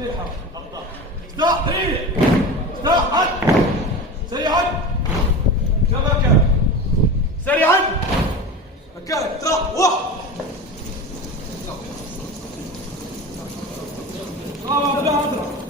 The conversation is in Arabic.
مليحه. افتح افتح هد سريعا كما كان سريعا مكانك ترى واحد. برافو